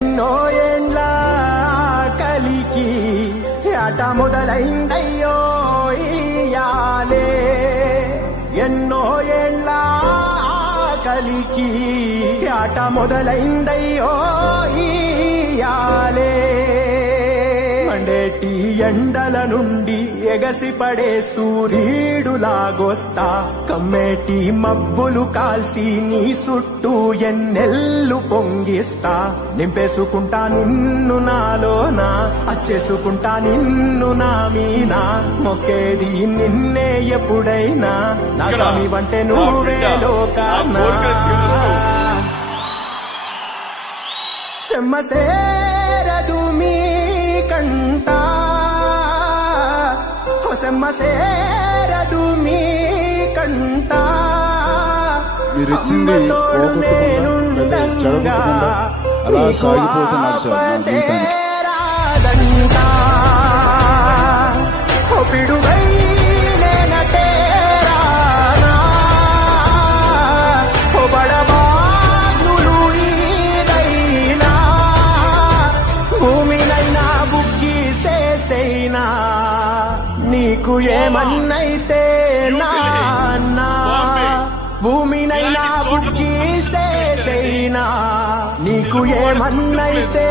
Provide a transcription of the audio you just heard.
ఎన్నో ఏండ్ల కలికి ఆట మొదలైందయ్యో ఇయాలే, ఎన్నో ఏండ్ల కలికి ఆట మొదలైందయ్యో ఇయాలే. మండేటి ఎండల నుండి ఎగసిపడే సూర్యుడులాగొస్తా, కమ్మేటి మబ్బులు కాల్సి నీ చుట్టూ ఎన్నెల్లు పొంగిస్తా. నింపేసుకుంటా నిన్ను నాలోనా, అచ్చేసుకుంటా నిన్ను నా మీన, మొక్కేది నిన్నే ఎప్పుడైనా, నా స్వామి వంటే నువ్వే లోకానా. సెమ్మసేరదు మీ కంట, సెమ్మసేరదు మీ కంట, మీరిచ్చింది నేనుండంగా అలా సాగిపోతున్నాడు సార్ నా జీవితానికి. పిడుగై నేనటేరానా, బడబాగ్నులు ఈదైనా, భూమినైనా బుక్కి చేసైనా, నీకు ఏమన్నైతే నాన్న, భూమినైనా బుక్కి చేసైనా, నీకు ఏమన్నైతే